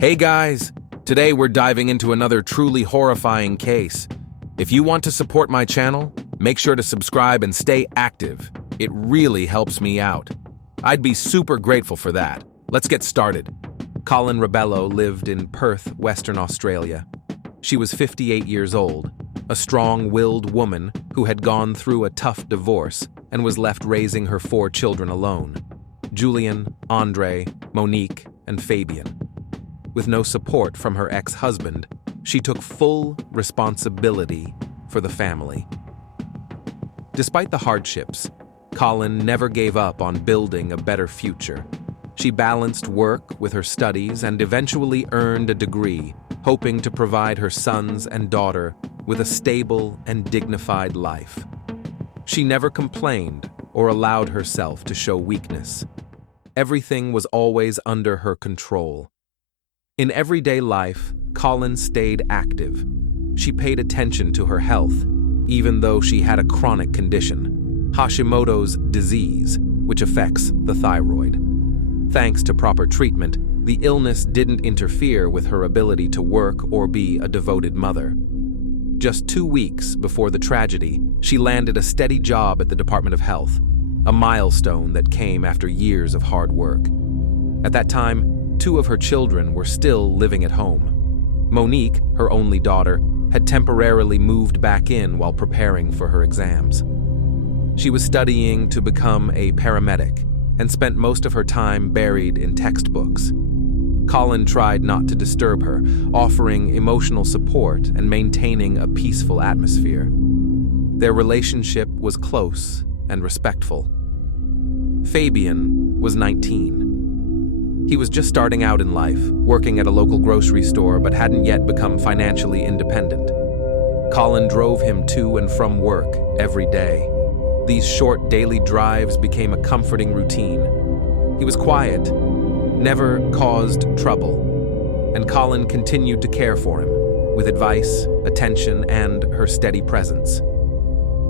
Hey guys! Today we're diving into another truly horrifying case. If you want to support my channel, make sure to subscribe and stay active. It really helps me out. I'd be super grateful for that. Let's get started. Colin Rebello lived in Perth, Western Australia. She was 58 years old, a strong-willed woman who had gone through a tough divorce and was left raising her 4 children alone: Julian, Andre, Monique, and Fabian. With no support from her ex-husband, she took full responsibility for the family. Despite the hardships, Colin never gave up on building a better future. She balanced work with her studies and eventually earned a degree, hoping to provide her sons and daughter with a stable and dignified life. She never complained or allowed herself to show weakness. Everything was always under her control. In everyday life, Colin stayed active. She paid attention to her health, even though she had a chronic condition, Hashimoto's disease, which affects the thyroid. Thanks to proper treatment, the illness didn't interfere with her ability to work or be a devoted mother. Just 2 weeks before the tragedy, she landed a steady job at the Department of Health, a milestone that came after years of hard work. At that time, 2 of her children were still living at home. Monique, her only daughter, had temporarily moved back in while preparing for her exams. She was studying to become a paramedic and spent most of her time buried in textbooks. Colin tried not to disturb her, offering emotional support and maintaining a peaceful atmosphere. Their relationship was close and respectful. Fabian was 19. He was just starting out in life, working at a local grocery store, but hadn't yet become financially independent. Colin drove him to and from work every day. These short daily drives became a comforting routine. He was quiet, never caused trouble, and Colin continued to care for him, with advice, attention, and her steady presence.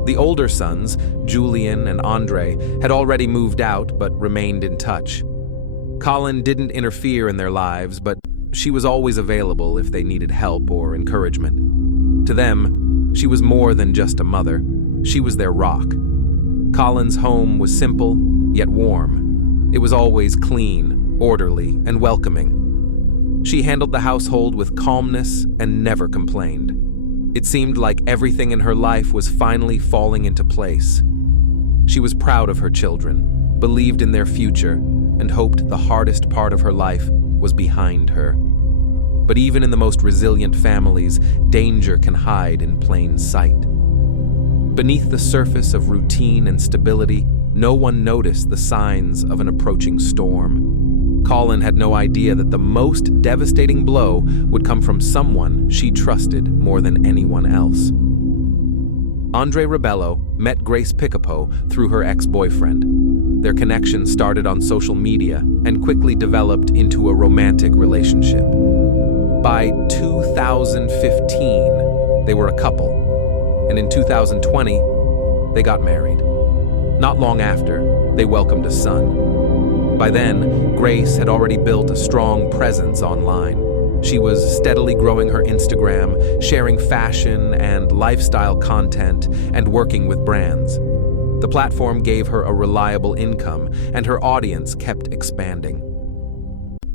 The older sons, Julian and Andre, had already moved out but remained in touch. Colin didn't interfere in their lives, but she was always available if they needed help or encouragement. To them, she was more than just a mother. She was their rock. Colin's home was simple, yet warm. It was always clean, orderly, and welcoming. She handled the household with calmness and never complained. It seemed like everything in her life was finally falling into place. She was proud of her children, believed in their future, and hoped the hardest part of her life was behind her. But even in the most resilient families, danger can hide in plain sight. Beneath the surface of routine and stability, no one noticed the signs of an approaching storm. Colin had no idea that the most devastating blow would come from someone she trusted more than anyone else. Andre Rebello met Grace Picapo through her ex-boyfriend. Their connection started on social media and quickly developed into a romantic relationship. By 2015, they were a couple, and in 2020, they got married. Not long after, they welcomed a son. By then, Grace had already built a strong presence online. She was steadily growing her Instagram, sharing fashion and lifestyle content, and working with brands. The platform gave her a reliable income, and her audience kept expanding.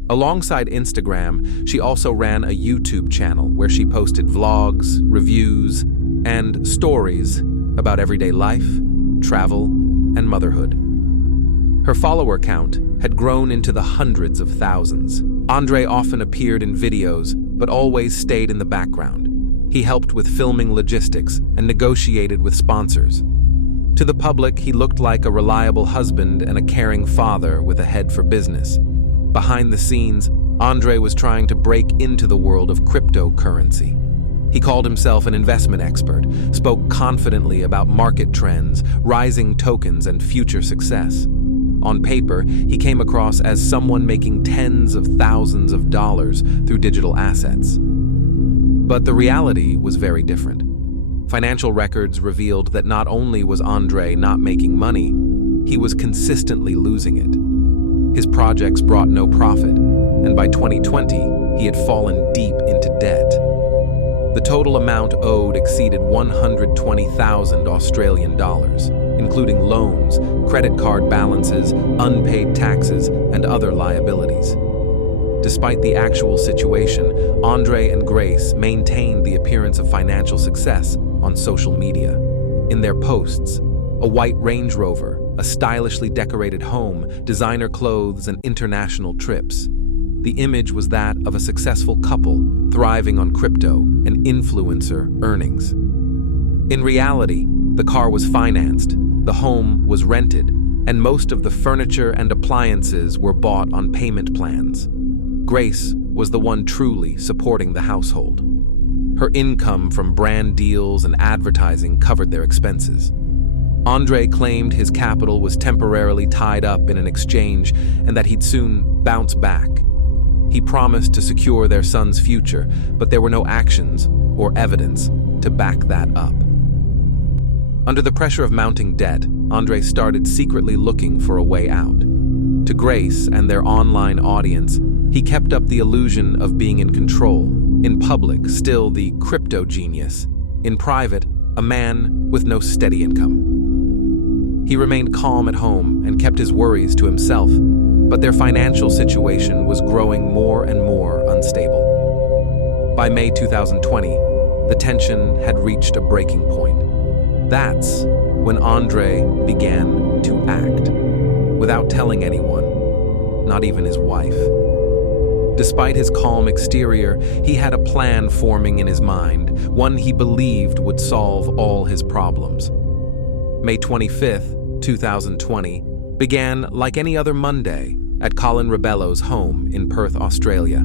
Alongside Instagram, she also ran a YouTube channel where she posted vlogs, reviews, and stories about everyday life, travel, and motherhood. Her follower count had grown into the hundreds of thousands. Andre often appeared in videos, but always stayed in the background. He helped with filming logistics and negotiated with sponsors. To the public, he looked like a reliable husband and a caring father with a head for business. Behind the scenes, Andre was trying to break into the world of cryptocurrency. He called himself an investment expert, spoke confidently about market trends, rising tokens, and future success. On paper, he came across as someone making tens of thousands of dollars through digital assets. But the reality was very different. Financial records revealed that not only was Andre not making money, he was consistently losing it. His projects brought no profit, and by 2020, he had fallen deep into debt. The total amount owed exceeded 120,000 Australian dollars, including loans, credit card balances, unpaid taxes, and other liabilities. Despite the actual situation, Andre and Grace maintained the appearance of financial success on social media. In their posts, a white Range Rover, a stylishly decorated home, designer clothes, and international trips. The image was that of a successful couple thriving on crypto and influencer earnings. In reality, the car was financed, the home was rented, and most of the furniture and appliances were bought on payment plans. Grace was the one truly supporting the household. Her income from brand deals and advertising covered their expenses. Andre claimed his capital was temporarily tied up in an exchange and that he'd soon bounce back. He promised to secure their son's future, but there were no actions or evidence to back that up. Under the pressure of mounting debt, Andre started secretly looking for a way out. To Grace and their online audience, he kept up the illusion of being in control. In public, still the crypto genius. In private, a man with no steady income. He remained calm at home and kept his worries to himself, but their financial situation was growing more and more unstable. By May 2020, the tension had reached a breaking point. That's when Andre began to act, without telling anyone, not even his wife. Despite his calm exterior, he had a plan forming in his mind, one he believed would solve all his problems. May 25th, 2020, began like any other Monday at Colin Rebello's home in Perth, Australia.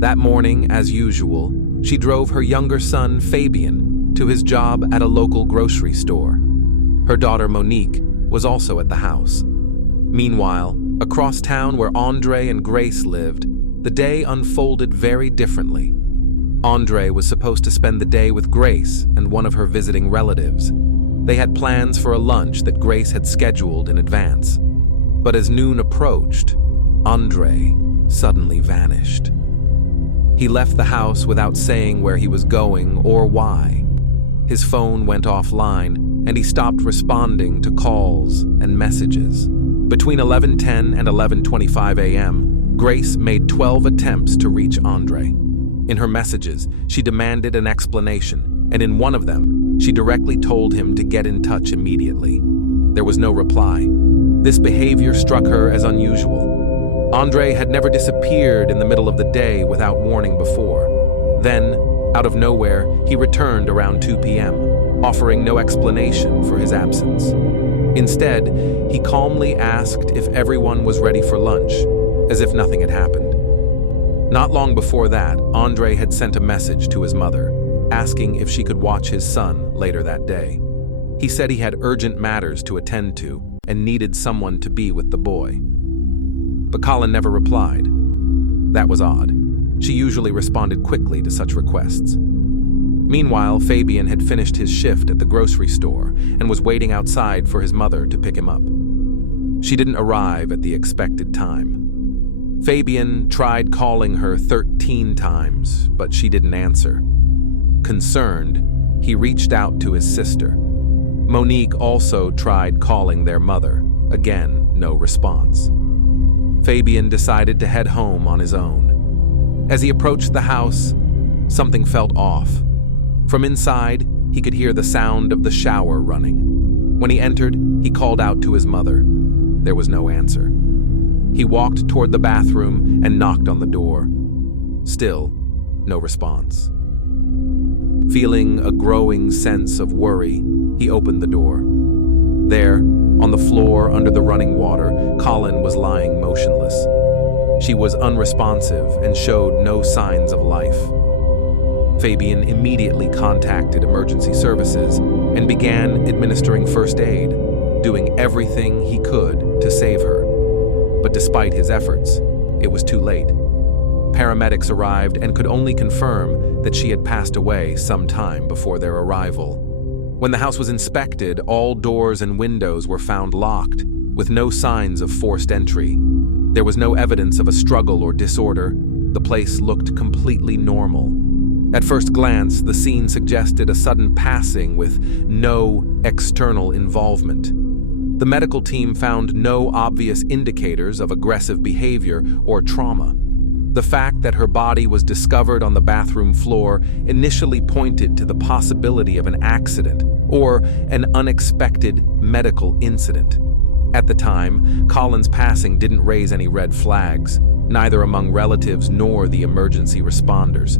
That morning, as usual, she drove her younger son, Fabian, to his job at a local grocery store. Her daughter, Monique, was also at the house. Meanwhile, across town where Andre and Grace lived, the day unfolded very differently. Andre was supposed to spend the day with Grace and one of her visiting relatives. They had plans for a lunch that Grace had scheduled in advance. But as noon approached, Andre suddenly vanished. He left the house without saying where he was going or why. His phone went offline, and he stopped responding to calls and messages. Between 11:10 and 11:25 a.m., Grace made 12 attempts to reach Andre. In her messages, she demanded an explanation, and in one of them, she directly told him to get in touch immediately. There was no reply. This behavior struck her as unusual. Andre had never disappeared in the middle of the day without warning before. Then, out of nowhere, he returned around 2 p.m., offering no explanation for his absence. Instead, he calmly asked if everyone was ready for lunch, as if nothing had happened. Not long before that, Andre had sent a message to his mother, asking if she could watch his son later that day. He said he had urgent matters to attend to and needed someone to be with the boy. But Colin never replied. That was odd. She usually responded quickly to such requests. Meanwhile, Fabian had finished his shift at the grocery store and was waiting outside for his mother to pick him up. She didn't arrive at the expected time. Fabian tried calling her 13 times, but she didn't answer. Concerned, he reached out to his sister. Monique also tried calling their mother. Again, no response. Fabian decided to head home on his own. As he approached the house, something felt off. From inside, he could hear the sound of the shower running. When he entered, he called out to his mother. There was no answer. He walked toward the bathroom and knocked on the door. Still, no response. Feeling a growing sense of worry, he opened the door. There, on the floor under the running water, Colin was lying motionless. She was unresponsive and showed no signs of life. Fabian immediately contacted emergency services and began administering first aid, doing everything he could to save her. But despite his efforts, it was too late. Paramedics arrived and could only confirm that she had passed away some time before their arrival. When the house was inspected, all doors and windows were found locked, with no signs of forced entry. There was no evidence of a struggle or disorder, The place looked completely normal. At first glance, the scene suggested a sudden passing with no external involvement. The medical team found no obvious indicators of aggressive behavior or trauma. The fact that her body was discovered on the bathroom floor initially pointed to the possibility of an accident or an unexpected medical incident. At the time, Colin's passing didn't raise any red flags, neither among relatives nor the emergency responders.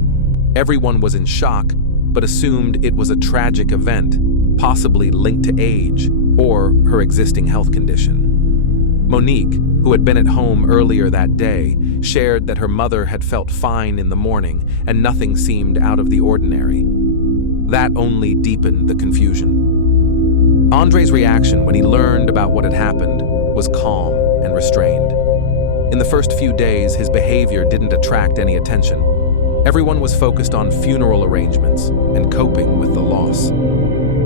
Everyone was in shock, but assumed it was a tragic event, possibly linked to age or her existing health condition. Monique, who had been at home earlier that day, shared that her mother had felt fine in the morning and nothing seemed out of the ordinary. That only deepened the confusion. Andre's reaction when he learned about what had happened was calm and restrained. In the first few days, his behavior didn't attract any attention. Everyone was focused on funeral arrangements and coping with the loss.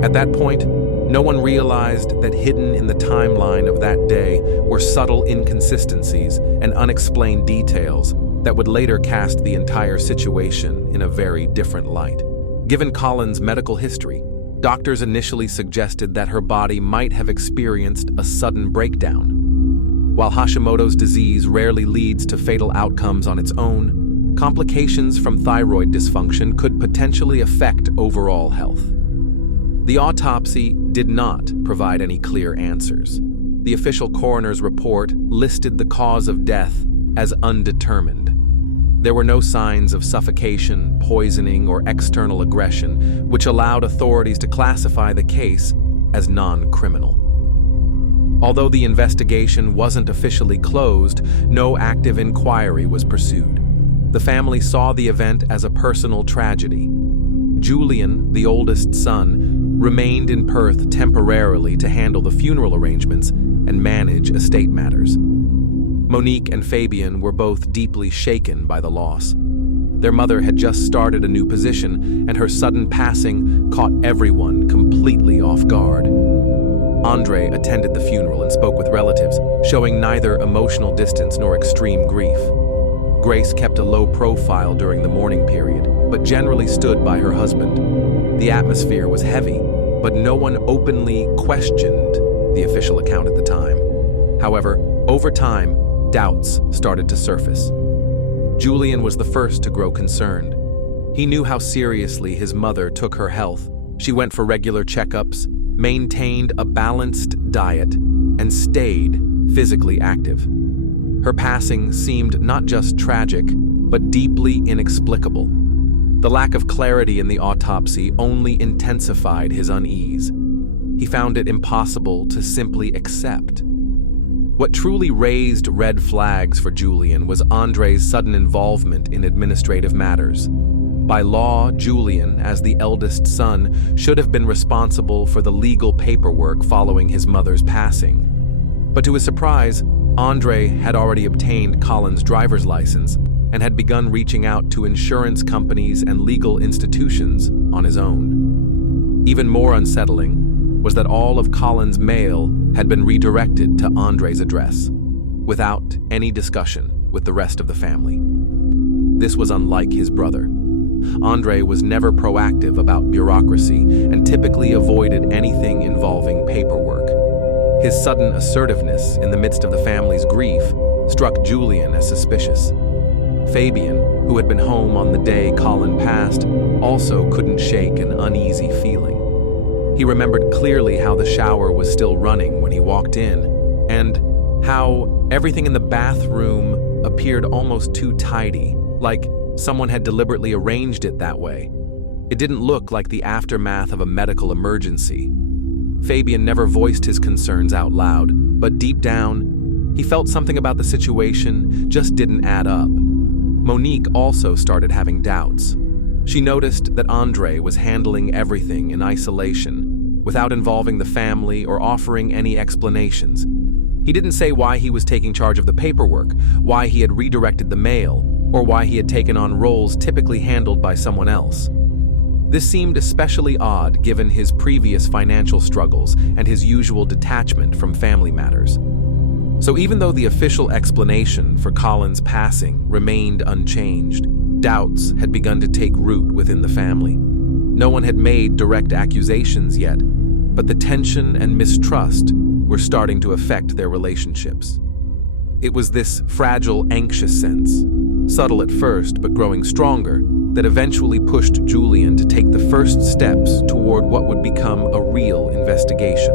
At that point, no one realized that hidden in the timeline of that day were subtle inconsistencies and unexplained details that would later cast the entire situation in a very different light. Given Colin's medical history, doctors initially suggested that her body might have experienced a sudden breakdown. While Hashimoto's disease rarely leads to fatal outcomes on its own, complications from thyroid dysfunction could potentially affect overall health. The autopsy did not provide any clear answers. The official coroner's report listed the cause of death as undetermined. There were no signs of suffocation, poisoning, or external aggression, which allowed authorities to classify the case as non-criminal. Although the investigation wasn't officially closed, no active inquiry was pursued. The family saw the event as a personal tragedy. Julian, the oldest son, remained in Perth temporarily to handle the funeral arrangements and manage estate matters. Monique and Fabian were both deeply shaken by the loss. Their mother had just started a new position, and her sudden passing caught everyone completely off guard. Andre attended the funeral and spoke with relatives, showing neither emotional distance nor extreme grief. Grace kept a low profile during the mourning period, but generally stood by her husband. The atmosphere was heavy, but no one openly questioned the official account at the time. However, over time, doubts started to surface. Julian was the first to grow concerned. He knew how seriously his mother took her health. She went for regular checkups, maintained a balanced diet, and stayed physically active. Her passing seemed not just tragic, but deeply inexplicable. The lack of clarity in the autopsy only intensified his unease. He found it impossible to simply accept. What truly raised red flags for Julian was Andre's sudden involvement in administrative matters. By law, Julian, as the eldest son, should have been responsible for the legal paperwork following his mother's passing. But to his surprise, Andre had already obtained Colin's driver's license and had begun reaching out to insurance companies and legal institutions on his own. Even more unsettling was that all of Colin's mail had been redirected to Andre's address, without any discussion with the rest of the family. This was unlike his brother. Andre was never proactive about bureaucracy and typically avoided anything involving paperwork. His sudden assertiveness in the midst of the family's grief struck Julian as suspicious. Fabian, who had been home on the day Colin passed, also couldn't shake an uneasy feeling. He remembered clearly how the shower was still running when he walked in, and how everything in the bathroom appeared almost too tidy, like someone had deliberately arranged it that way. It didn't look like the aftermath of a medical emergency. Fabian never voiced his concerns out loud, but deep down, he felt something about the situation just didn't add up. Monique also started having doubts. She noticed that Andre was handling everything in isolation, without involving the family or offering any explanations. He didn't say why he was taking charge of the paperwork, why he had redirected the mail, or why he had taken on roles typically handled by someone else. This seemed especially odd given his previous financial struggles and his usual detachment from family matters. So even though the official explanation for Colin's passing remained unchanged, doubts had begun to take root within the family. No one had made direct accusations yet, but the tension and mistrust were starting to affect their relationships. It was this fragile, anxious sense, subtle at first but growing stronger, that eventually pushed Julian to take the first steps toward what would become a real investigation.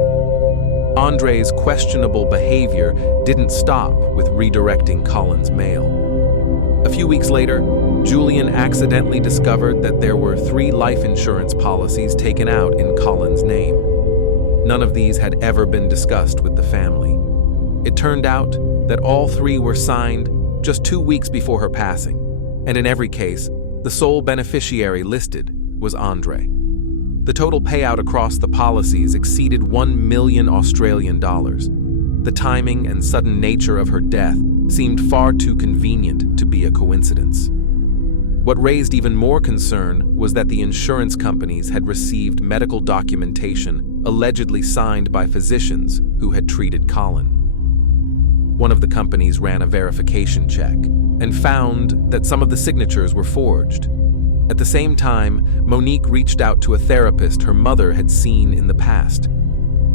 Andre's questionable behavior didn't stop with redirecting Colin's mail. A few weeks later, Julian accidentally discovered that there were 3 life insurance policies taken out in Colin's name. None of these had ever been discussed with the family. It turned out that all 3 were signed just 2 weeks before her passing, and in every case, the sole beneficiary listed was Andre. The total payout across the policies exceeded $1 million Australian dollars. The timing and sudden nature of her death seemed far too convenient to be a coincidence. What raised even more concern was that the insurance companies had received medical documentation allegedly signed by physicians who had treated Colin. One of the companies ran a verification check and found that some of the signatures were forged. At the same time, Monique reached out to a therapist her mother had seen in the past.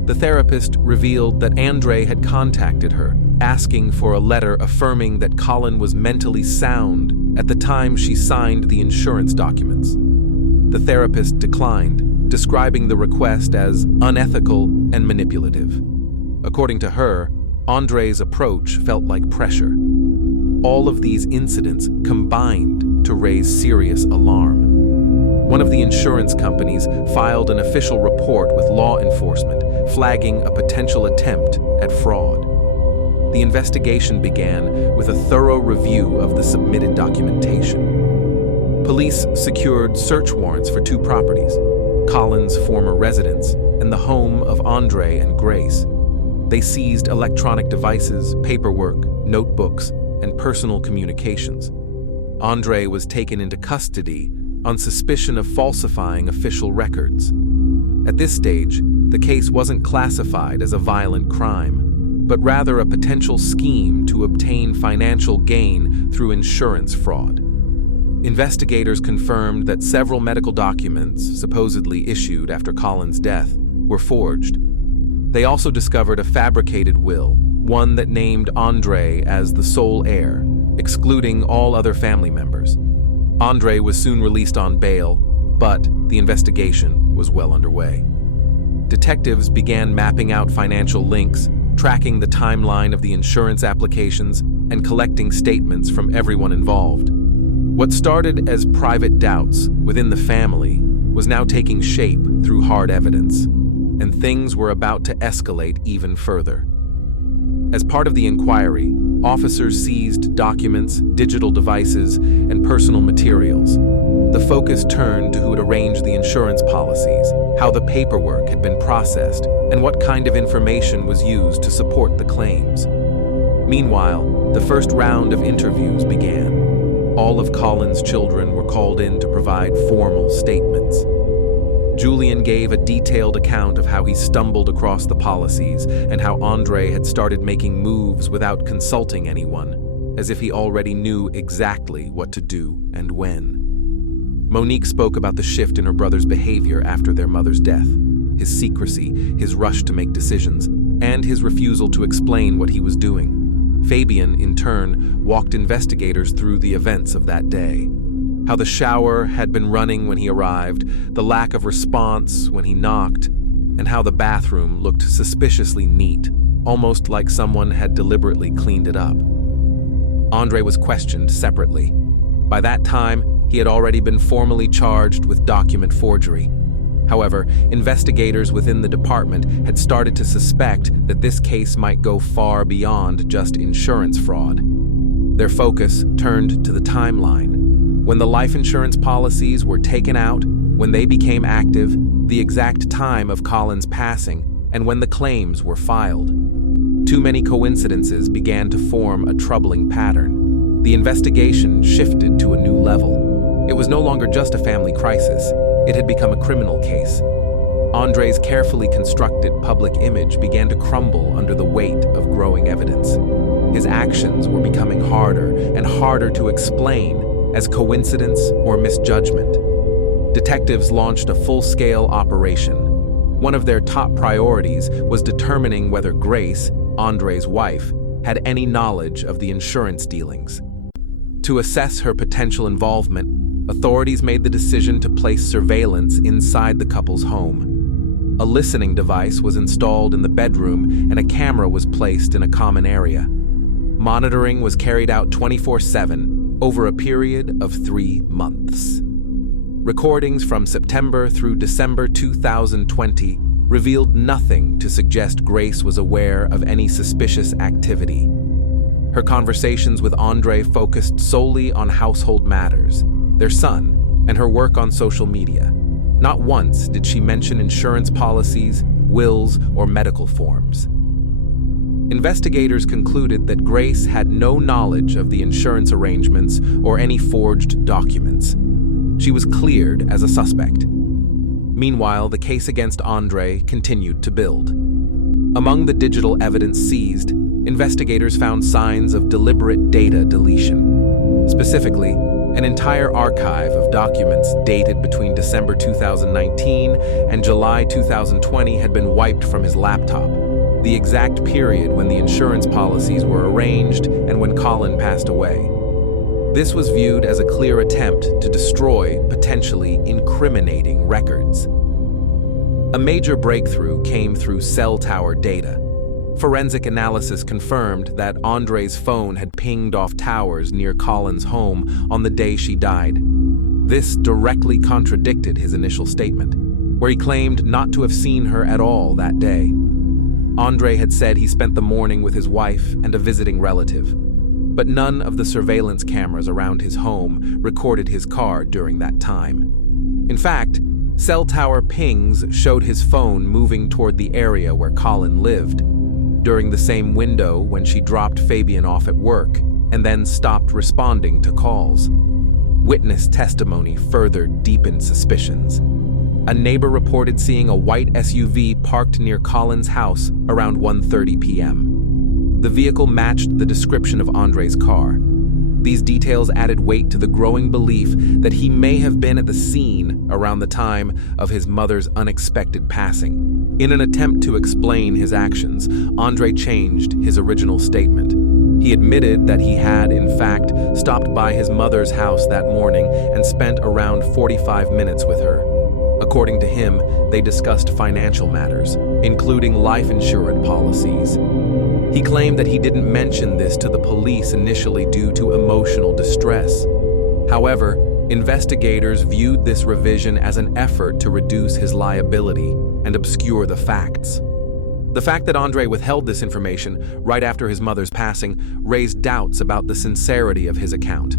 The therapist revealed that Andre had contacted her, asking for a letter affirming that Colin was mentally sound at the time she signed the insurance documents. The therapist declined, describing the request as unethical and manipulative. According to her, Andre's approach felt like pressure. All of these incidents combined to raise serious alarm. One of the insurance companies filed an official report with law enforcement, flagging a potential attempt at fraud. The investigation began with a thorough review of the submitted documentation. Police secured search warrants for 2 properties, Colin's former residence and the home of Andre and Grace. They seized electronic devices, paperwork, notebooks, and personal communications. Andre was taken into custody on suspicion of falsifying official records. At this stage, the case wasn't classified as a violent crime, but rather a potential scheme to obtain financial gain through insurance fraud. Investigators confirmed that several medical documents, supposedly issued after Colin's death, were forged. They also discovered a fabricated will, one that named Andre as the sole heir, excluding all other family members. Andre was soon released on bail, but the investigation was well underway. Detectives began mapping out financial links, tracking the timeline of the insurance applications, and collecting statements from everyone involved. What started as private doubts within the family was now taking shape through hard evidence, and things were about to escalate even further. As part of the inquiry, officers seized documents, digital devices, and personal materials. The focus turned to who had arranged the insurance policies, how the paperwork had been processed, and what kind of information was used to support the claims. Meanwhile, the first round of interviews began. All of Colin's children were called in to provide formal statements. Julian gave a detailed account of how he stumbled across the policies and how Andre had started making moves without consulting anyone, as if he already knew exactly what to do and when. Monique spoke about the shift in her brother's behavior after their mother's death, his secrecy, his rush to make decisions, and his refusal to explain what he was doing. Fabian, in turn, walked investigators through the events of that day. How the shower had been running when he arrived, the lack of response when he knocked, and how the bathroom looked suspiciously neat, almost like someone had deliberately cleaned it up. Andre was questioned separately. By that time, he had already been formally charged with document forgery. However, investigators within the department had started to suspect that this case might go far beyond just insurance fraud. Their focus turned to the timeline. When the life insurance policies were taken out, when they became active, the exact time of Colin's passing, and when the claims were filed. Too many coincidences began to form a troubling pattern. The investigation shifted to a new level. It was no longer just a family crisis. It had become a criminal case. Andre's carefully constructed public image began to crumble under the weight of growing evidence. His actions were becoming harder and harder to explain as coincidence or misjudgment. Detectives launched a full-scale operation. One of their top priorities was determining whether Grace, Andre's wife, had any knowledge of the insurance dealings. To assess her potential involvement, authorities made the decision to place surveillance inside the couple's home. A listening device was installed in the bedroom and a camera was placed in a common area. Monitoring was carried out 24/7 over a period of 3 months. Recordings from September through December 2020 revealed nothing to suggest Grace was aware of any suspicious activity. Her conversations with Andre focused solely on household matters, their son, and her work on social media. Not once did she mention insurance policies, wills, or medical forms. Investigators concluded that Grace had no knowledge of the insurance arrangements or any forged documents. She was cleared as a suspect. Meanwhile, the case against Andre continued to build. Among the digital evidence seized, investigators found signs of deliberate data deletion. Specifically, an entire archive of documents dated between December 2019 and July 2020 had been wiped from his laptop, the exact period when the insurance policies were arranged and when Colin passed away. This was viewed as a clear attempt to destroy potentially incriminating records. A major breakthrough came through cell tower data. Forensic analysis confirmed that Andre's phone had pinged off towers near Colin's home on the day she died. This directly contradicted his initial statement, where he claimed not to have seen her at all that day. Andre had said he spent the morning with his wife and a visiting relative, but none of the surveillance cameras around his home recorded his car during that time. In fact, cell tower pings showed his phone moving toward the area where Colin lived, during the same window when she dropped Fabian off at work and then stopped responding to calls. Witness testimony further deepened suspicions. A neighbor reported seeing a white SUV parked near Colin's house around 1:30 p.m. The vehicle matched the description of Andre's car. These details added weight to the growing belief that he may have been at the scene around the time of his mother's unexpected passing. In an attempt to explain his actions, Andre changed his original statement. He admitted that he had, in fact, stopped by his mother's house that morning and spent around 45 minutes with her. According to him, they discussed financial matters, including life insurance policies. He claimed that he didn't mention this to the police initially due to emotional distress. However, investigators viewed this revision as an effort to reduce his liability and obscure the facts. The fact that Andre withheld this information right after his mother's passing raised doubts about the sincerity of his account.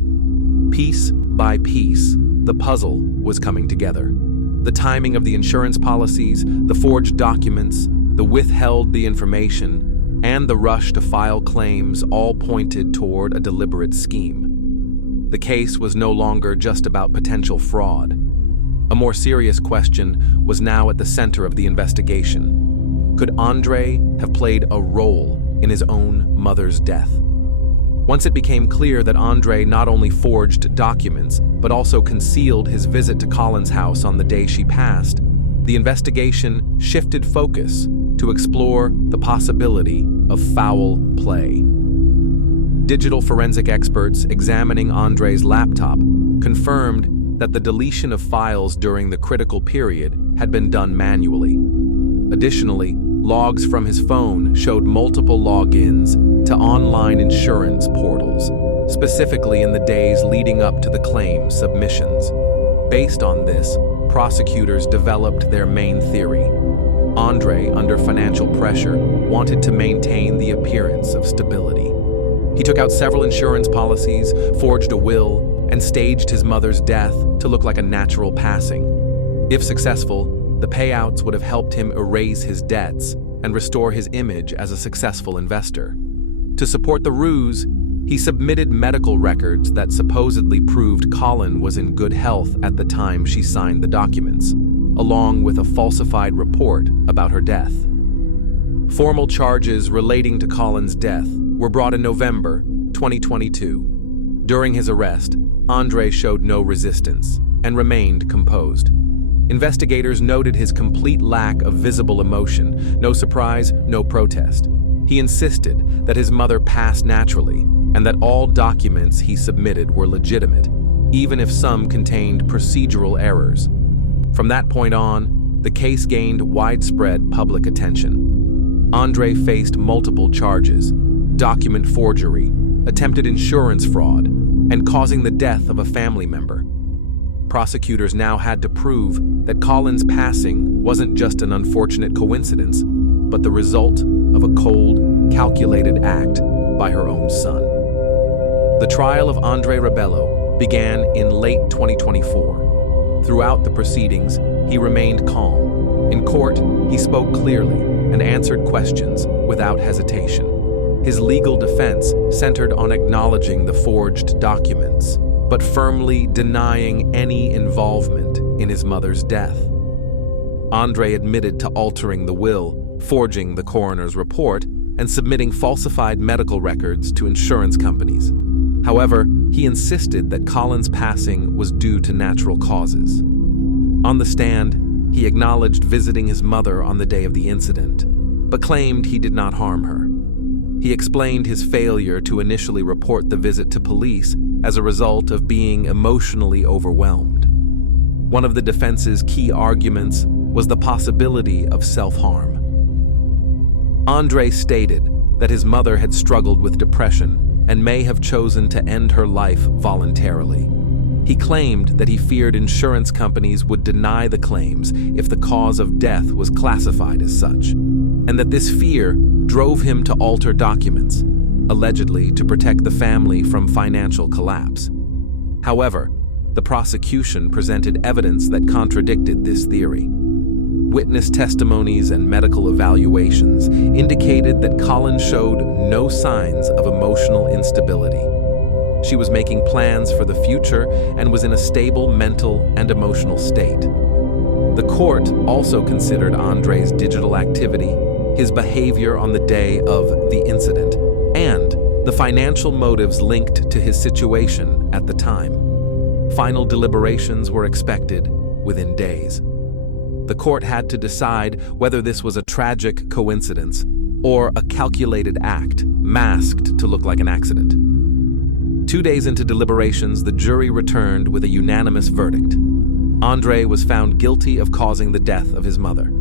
Piece by piece, the puzzle was coming together. The timing of the insurance policies, the forged documents, the withheld information, and the rush to file claims all pointed toward a deliberate scheme. The case was no longer just about potential fraud. A more serious question was now at the center of the investigation. Could Andre have played a role in his own mother's death? Once it became clear that Andre not only forged documents, but also concealed his visit to Colin's house on the day she passed, the investigation shifted focus to explore the possibility of foul play. Digital forensic experts examining Andre's laptop confirmed that the deletion of files during the critical period had been done manually. Additionally, logs from his phone showed multiple logins to online insurance portals, specifically in the days leading up to the claim submissions. Based on this, prosecutors developed their main theory. Andre, under financial pressure, wanted to maintain the appearance of stability. He took out several insurance policies, forged a will, and staged his mother's death to look like a natural passing. If successful, the payouts would have helped him erase his debts and restore his image as a successful investor. To support the ruse, he submitted medical records that supposedly proved Colin was in good health at the time she signed the documents, along with a falsified report about her death. Formal charges relating to Colin's death were brought in November 2022. During his arrest, Andre showed no resistance and remained composed. Investigators noted his complete lack of visible emotion, no surprise, no protest. He insisted that his mother passed naturally and that all documents he submitted were legitimate, even if some contained procedural errors. From that point on, the case gained widespread public attention. Andre faced multiple charges: document forgery, attempted insurance fraud, and causing the death of a family member. Prosecutors now had to prove that Colin's passing wasn't just an unfortunate coincidence, but the result of a cold, calculated act by her own son. The trial of Andre Rebello began in late 2024. Throughout the proceedings, he remained calm. In court, he spoke clearly and answered questions without hesitation. His legal defense centered on acknowledging the forged documents, but firmly denying any involvement in his mother's death. Andre admitted to altering the will, forging the coroner's report, and submitting falsified medical records to insurance companies. However, he insisted that Colin's passing was due to natural causes. On the stand, he acknowledged visiting his mother on the day of the incident, but claimed he did not harm her. He explained his failure to initially report the visit to police as a result of being emotionally overwhelmed. One of the defense's key arguments was the possibility of self-harm. Andre stated that his mother had struggled with depression and may have chosen to end her life voluntarily. He claimed that he feared insurance companies would deny the claims if the cause of death was classified as such, and that this fear drove him to alter documents, allegedly to protect the family from financial collapse. However, the prosecution presented evidence that contradicted this theory. Witness testimonies and medical evaluations indicated that Colin showed no signs of emotional instability. She was making plans for the future and was in a stable mental and emotional state. The court also considered Andre's digital activity, his behavior on the day of the incident, and the financial motives linked to his situation at the time. Final deliberations were expected within days. The court had to decide whether this was a tragic coincidence or a calculated act masked to look like an accident. 2 days into deliberations, the jury returned with a unanimous verdict. Andre was found guilty of causing the death of his mother.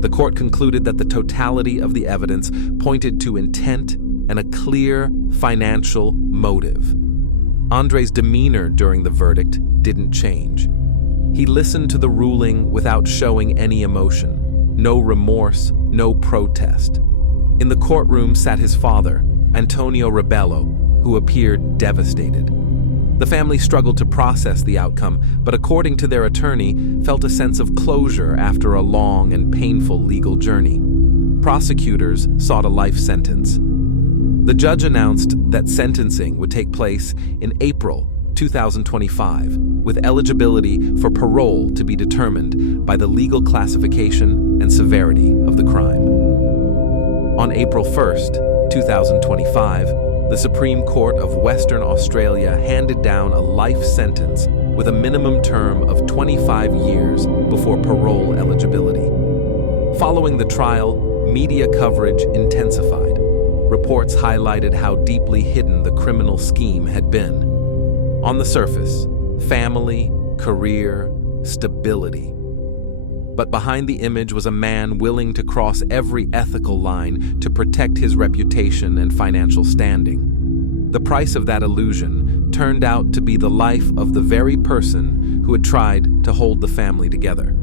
The court concluded that the totality of the evidence pointed to intent and a clear financial motive. Andre's demeanor during the verdict didn't change. He listened to the ruling without showing any emotion, no remorse, no protest. In the courtroom sat his father, Antonio Rebello, who appeared devastated. The family struggled to process the outcome, but according to their attorney, felt a sense of closure after a long and painful legal journey. Prosecutors sought a life sentence. The judge announced that sentencing would take place in April 2025, with eligibility for parole to be determined by the legal classification and severity of the crime. On April 1st, 2025, the Supreme Court of Western Australia handed down a life sentence with a minimum term of 25 years before parole eligibility. Following the trial, media coverage intensified. Reports highlighted how deeply hidden the criminal scheme had been. On the surface, family, career, stability. But behind the image was a man willing to cross every ethical line to protect his reputation and financial standing. The price of that illusion turned out to be the life of the very person who had tried to hold the family together.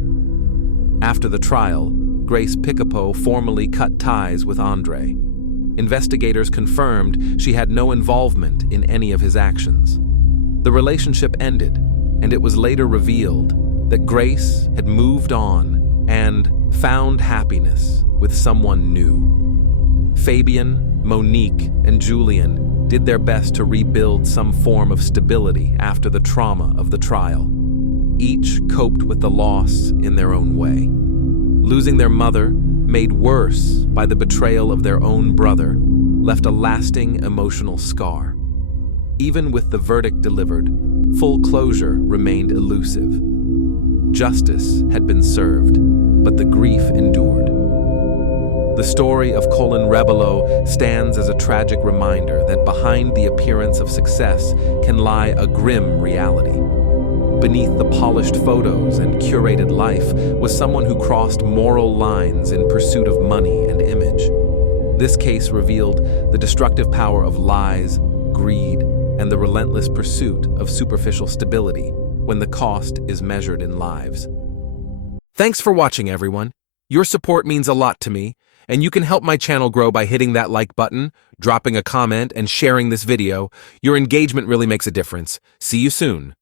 After the trial, Grace Picapo formally cut ties with Andre. Investigators confirmed she had no involvement in any of his actions. The relationship ended, and it was later revealed that Grace had moved on and found happiness with someone new. Fabian, Monique, and Julian did their best to rebuild some form of stability after the trauma of the trial. Each coped with the loss in their own way. Losing their mother, made worse by the betrayal of their own brother, left a lasting emotional scar. Even with the verdict delivered, full closure remained elusive. Justice had been served, but the grief endured. The story of Colin Rebello stands as a tragic reminder that behind the appearance of success can lie a grim reality. Beneath the polished photos and curated life was someone who crossed moral lines in pursuit of money and image. This case revealed the destructive power of lies, greed, and the relentless pursuit of superficial stability when the cost is measured in lives. Thanks for watching, everyone. Your support means a lot to me, and you can help my channel grow by hitting that like button, dropping a comment, and sharing this video. Your engagement really makes a difference. See you soon.